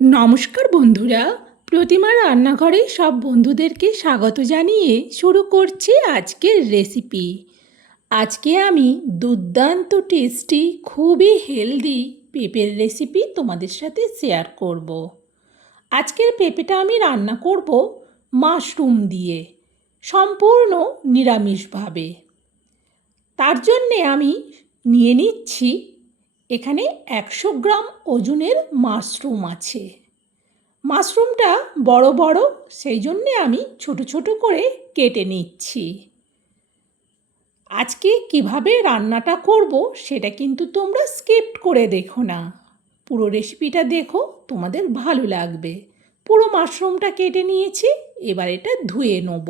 নমস্কার বন্ধুরা, প্রতিমা রান্নাঘরে সব বন্ধুদেরকে স্বাগত জানিয়ে শুরু করছি আজকের রেসিপি। আজকে আমি দুর্দান্ত টেস্টি, খুবই হেলদি পেঁপের রেসিপি তোমাদের সাথে শেয়ার করব। আজকের পেঁপেটা আমি রান্না করব মাশরুম দিয়ে, সম্পূর্ণ নিরামিষভাবে। তার জন্যে আমি নিয়ে নিচ্ছি এখানে 100 গ্রাম ওজনের মাশরুম আছে। মাশরুমটা বড় বড়, সেই জন্যে আমি ছোট ছোট করে কেটে নিচ্ছি। আজকে কিভাবে রান্নাটা করব সেটা কিন্তু তোমরা স্কিপ করে দেখো না, পুরো রেসিপিটা দেখো, তোমাদের ভালো লাগবে। পুরো মাশরুমটা কেটে নিয়েছি, এবার এটা ধুয়ে নেব।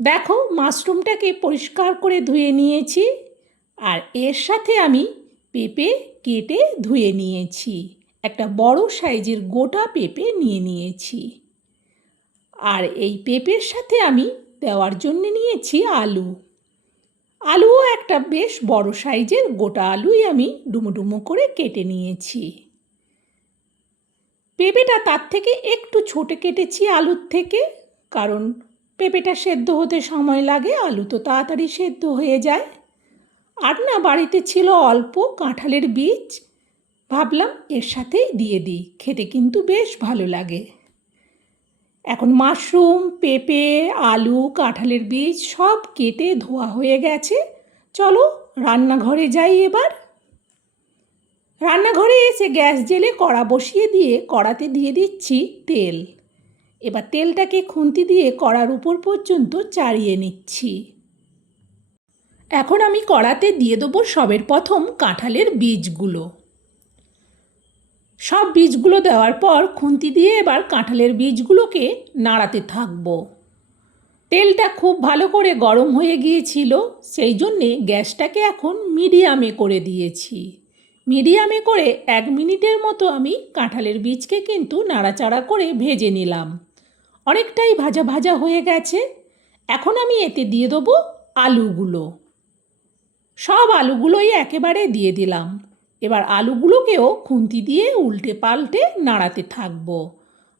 দেখো, মাশরুমটাকে পরিষ্কার করে ধুয়ে নিয়েছি, আর এর সাথে আমি পেঁপে কেটে ধুয়ে নিয়েছি। একটা বড় সাইজের গোটা পেঁপে নিয়ে নিয়েছি। আর এই পেঁপের সাথে আমি দেওয়ার জন্য নিয়েছি আলু। আলুও একটা বেশ বড় সাইজের গোটা আলুই আমি ডুমো ডুমো করে কেটে নিয়েছি। পেঁপেটা তার থেকে একটু ছোট কেটেছি আলুর থেকে, কারণ পেঁপেটা সেদ্ধ হতে সময় লাগে, আলু তো তাড়াতাড়ি সেদ্ধ হয়ে যায়। আর না, বাড়িতে ছিল অল্প কাঁঠালের বীজ, ভাবলাম এর সাথেই দিয়ে দিই, খেতে কিন্তু বেশ ভালো লাগে। এখন মাশরুম, পেঁপে, আলু, কাঁঠালের বীজ সব কেটে ধোয়া হয়ে গেছে। চলো রান্নাঘরে যাই এবার। রান্নাঘরে এসে গ্যাস জ্বেলে কড়া বসিয়ে দিয়ে কড়াতে দিয়ে দিচ্ছি তেল। এবার তেলটাকে খুন্তি দিয়ে কড়ার উপর পর্যন্ত চাড়িয়ে নিচ্ছি। এখন আমি কড়াতে দিয়ে দেবো সবের প্রথম কাঁঠালের বীজগুলো। সব বীজগুলো দেওয়ার পর খুন্তি দিয়ে এবার কাঁঠালের বীজগুলোকে নাড়াতে থাকবো। তেলটা খুব ভালো করে গরম হয়ে গিয়েছিল, সেই জন্যে গ্যাসটাকে এখন মিডিয়ামে করে দিয়েছি। মিডিয়ামে করে 1 মিনিটের মতো আমি কাঁঠালের বীজকে কিন্তু নাড়াচাড়া করে ভেজে নিলাম। অনেকটাই ভাজা ভাজা হয়ে গেছে। এখন আমি এতে দিয়ে দেবো আলুগুলো। সব আলুগুলোই একেবারে দিয়ে দিলাম। এবার আলুগুলোকেও খুন্তি দিয়ে উল্টে পাল্টে নাড়াতে থাকবো।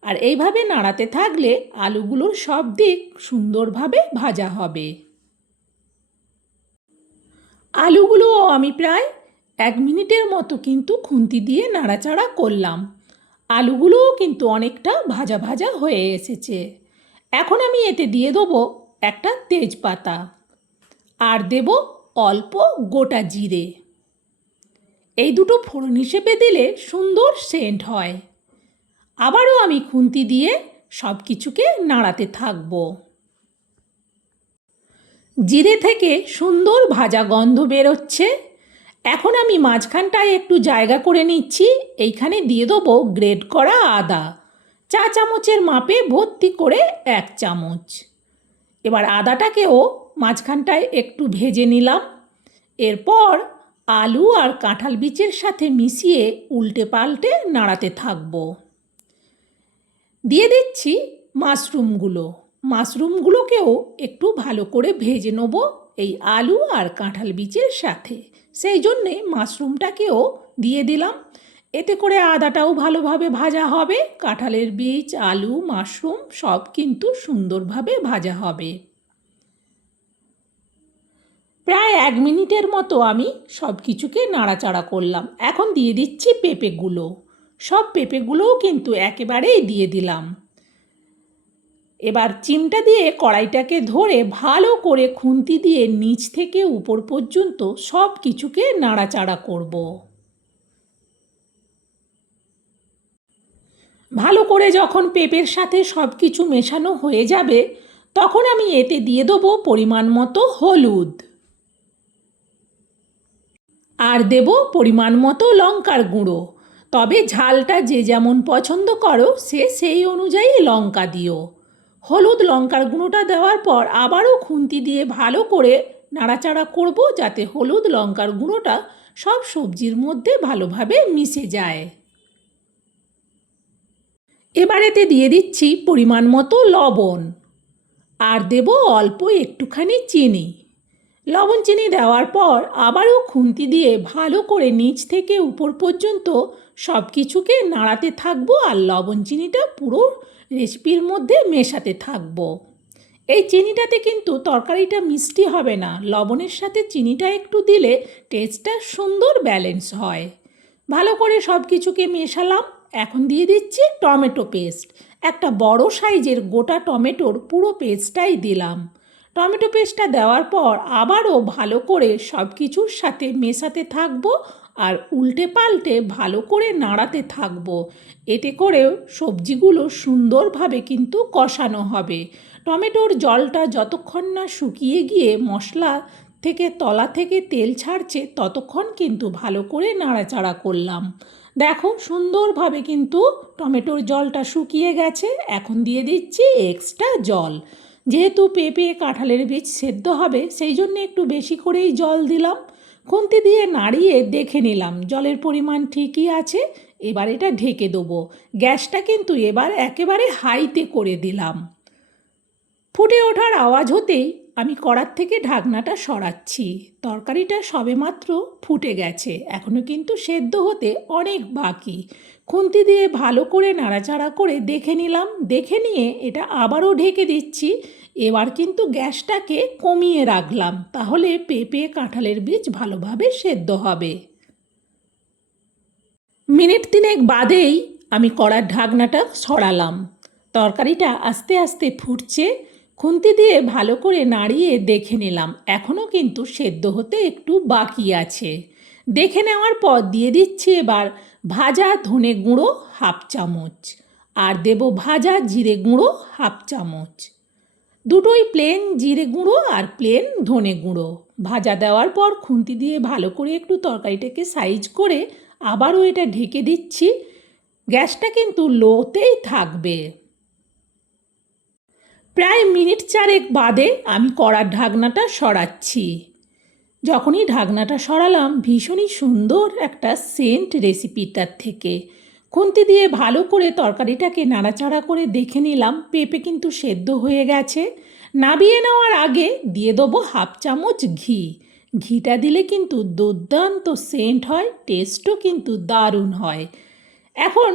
আর এইভাবে নাড়াতে থাকলে আলুগুলোর সব দিক সুন্দরভাবে ভাজা হবে। আলুগুলোও আমি প্রায় 1 মিনিটের মতো কিন্তু খুন্তি দিয়ে নাড়াচাড়া করলাম। আলুগুলোও কিন্তু অনেকটা ভাজা ভাজা হয়ে এসেছে। এখন আমি এতে দিয়ে দেবো একটা তেজপাতা, আর দেব অল্প গোটা জিরে। এই দুটো ফোড়ন হিসেবে দিলে সুন্দর সেন্ট হয়। আবারও আমি খুন্তি দিয়ে সব কিছুকে নাড়াতে থাকব। জিরে থেকে সুন্দর ভাজা গন্ধ বেরোচ্ছে। এখন আমি মাঝখানটায় একটু জায়গা করে নিচ্ছি। এইখানে দিয়ে দেবো গ্রেট করা আদা, 4 চামচের মাপে ভর্তি করে 1 চামচ। এবার আদাটাকেও মাঝখানটায় একটু ভেজে নিলাম। এরপর আলু আর কাঁঠাল বীজের সাথে মিশিয়ে উল্টে পাল্টে নাড়াতে থাকব। দিয়ে দিচ্ছি মাশরুমগুলো। মাশরুমগুলোকেও একটু ভালো করে ভেজে নেব এই আলু আর কাঁঠাল বীজের সাথে, সেই জন্যে মাশরুমটাকেও দিয়ে দিলাম। এতে করে আদাটাও ভালোভাবে ভাজা হবে, কাঁঠালের বীজ, আলু, মাশরুম সব কিন্তু সুন্দরভাবে ভাজা হবে। প্রায় 1 মিনিটের মতো আমি সব কিছুকে নাড়াচাড়া করলাম। এখন দিয়ে দিচ্ছি পেঁপেগুলো। সব পেঁপেগুলোও কিন্তু একেবারেই দিয়ে দিলাম। এবার চিমটা দিয়ে কড়াইটাকে ধরে ভালো করে খুন্তি দিয়ে নিচ থেকে উপর পর্যন্ত সব কিছুকে নাড়াচাড়া করব। ভালো করে যখন পেঁপের সাথে সব কিছু মেশানো হয়ে যাবে, তখন আমি এতে দিয়ে দেবো পরিমাণ মতো হলুদ, আর দেব পরিমাণ মতো লঙ্কার গুঁড়ো। তবে ঝালটা যে যেমন পছন্দ করো সে সেই অনুযায়ী লঙ্কা দিও। হলুদ লঙ্কার গুঁড়োটা দেওয়ার পর আবারও খুন্তি দিয়ে ভালো করে নাড়াচাড়া করব, যাতে হলুদ লঙ্কার গুঁড়োটা সব সবজির মধ্যে ভালোভাবে মিশে যায়। এবার এতে দিয়ে দিচ্ছি পরিমাণ মতো লবণ, আর দেব অল্প একটুখানি চিনি। লবণ চিনি দেওয়ার পর আবারও খুন্তি দিয়ে ভালো করে নিচ থেকে উপর পর্যন্ত সব কিছুকে নাড়াতে থাকবো আর লবণ চিনিটা পুরো রেসিপির মধ্যে মেশাতে থাকবো। এই চিনিটাতে কিন্তু তরকারিটা মিষ্টি হবে না, লবণের সাথে চিনিটা একটু দিলে টেস্টটা সুন্দর ব্যালেন্স হয়। ভালো করে সব কিছুকে মেশালাম। এখন দিয়ে দিচ্ছি টমেটো পেস্ট। একটা বড় সাইজের গোটা টমেটোর পুরো পেস্টটাই দিলাম। টমেটো পেস্টটা দেওয়ার পর আবারও ভালো করে সব কিছুর সাথে মেশাতে থাকবো আর উল্টে পাল্টে ভালো করে নাড়াতে থাকবো। এতে করে সবজিগুলো সুন্দরভাবে কিন্তু কষানো হবে। টমেটোর জলটা যতক্ষণ না শুকিয়ে গিয়ে মশলা থেকে তলা থেকে তেল ছাড়ছে ততক্ষণ কিন্তু ভালো করে নাড়াচাড়া করলাম। দেখো সুন্দরভাবে কিন্তু টমেটোর জলটা শুকিয়ে গেছে। এখন দিয়ে দিচ্ছি এক্সট্রা জল। যেহেতু পেঁপে কাঁঠালের বীজ সেদ্ধ হবে সেই জন্য একটু বেশি করেই জল দিলাম। খুন্তি দিয়ে নাড়িয়ে দেখে নিলাম জলের পরিমাণ ঠিকই আছে। এবার এটা ঢেকে দেবো। গ্যাসটা কিন্তু এবার একেবারে হাইতে করে দিলাম। ফুটে ওঠার আওয়াজ হতেই আমি কড়ার থেকে ঢাকনাটা সরাচ্ছি। তরকারিটা সবেমাত্র ফুটে গেছে, এখনও কিন্তু সেদ্ধ হতে অনেক বাকি। খুন্তি দিয়ে ভালো করে নাড়াচাড়া করে দেখে নিলাম। দেখে নিয়ে এটা আবারও ঢেকে দিচ্ছি। এবার কিন্তু গ্যাসটাকে কমিয়ে রাখলাম, তাহলে পেঁপে কাঁঠালের বীজ ভালোভাবে সেদ্ধ হবে। মিনিট 3 বাদেই আমি কড়ার ঢাকনাটা সরালাম। তরকারিটা আস্তে আস্তে ফুটছে। খুন্তি দিয়ে ভালো করে নাড়িয়ে দেখে নিলাম, এখনও কিন্তু সেদ্ধ হতে একটু বাকি আছে। দেখে নেওয়ার পর দিয়ে দিচ্ছি এবার ভাজা ধনে গুঁড়ো 1/2 চামচ আর দেব ভাজা জিরে গুঁড়ো 1/2 চামচ। দুটোই প্লেন জিরে গুঁড়ো আর প্লেন ধনে গুঁড়ো। ভাজা দেওয়ার পর খুন্তি দিয়ে ভালো করে একটু তরকারিটাকে সাইজ করে আবারও এটা ঢেকে দিচ্ছি। গ্যাসটা কিন্তু লোতেই থাকবে। প্রায় মিনিট 4 বাদে আমি কড়ার ঢাকনাটা সরাচ্ছি। যখনই ঢাকনাটা সরালাম ভীষণই সুন্দর একটা সেন্ট রেসিপিটার থেকে। খুন্তি দিয়ে ভালো করে তরকারিটাকে নাড়াচাড়া করে দেখে নিলাম পেঁপে কিন্তু সেদ্ধ হয়ে গেছে। নাবিয়ে নেওয়ার আগে দিয়ে দেবো 1/2 চামচ ঘি। ঘিটা দিলে কিন্তু দুর্দান্ত সেন্ট হয়, টেস্টও কিন্তু দারুণ হয়। এখন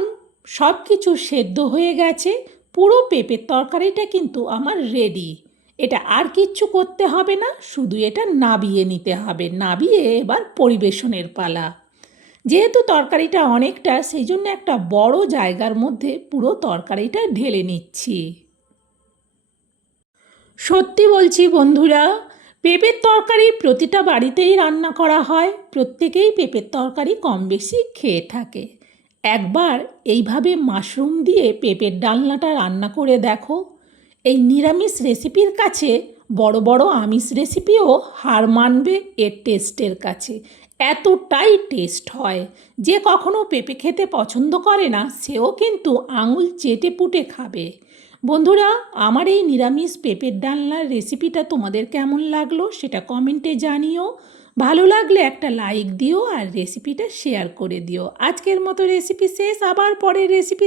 সব কিছু সেদ্ধ হয়ে গেছে, পুরো পেঁপের তরকারিটা কিন্তু আমার রেডি। এটা আর কিচ্ছু করতে হবে না, শুধু এটা নাবিয়ে নিতে হবে। নাবিয়ে এবার পরিবেশনের পালা। যেহেতু তরকারিটা অনেকটা সেই জন্য একটা বড় জায়গার মধ্যে পুরো তরকারিটা ঢেলে নিচ্ছি। সত্যি বলছি বন্ধুরা, পেঁপের তরকারি প্রতিটা বাড়িতেই রান্না করা হয়, প্রত্যেকেই পেঁপের তরকারি কম বেশি খেয়ে থাকে। একবার এইভাবে মাশরুম দিয়ে পেঁপের ডালনাটা রান্না করে দেখো। এই নিরামিষ রেসিপির কাছে বড় বড় আমিষ রেসিপিও হার মানবে এর টেস্টের কাছে। এতটাই টেস্ট হয়, যে কখনো পেঁপে খেতে পছন্দ করে না সেও কিন্তু আঙুল চেটে পুটে খাবে। বন্ধুরা, আমার এই নিরামিষ পেঁপের ডালনার রেসিপিটা তোমাদের কেমন লাগলো সেটা কমেন্টে জানিও। ভালো লাগলে একটা লাইক দিও আর রেসিপিটা শেয়ার করে দিও। আজকের মতো রেসিপি শেষ, আবার পরের রেসিপি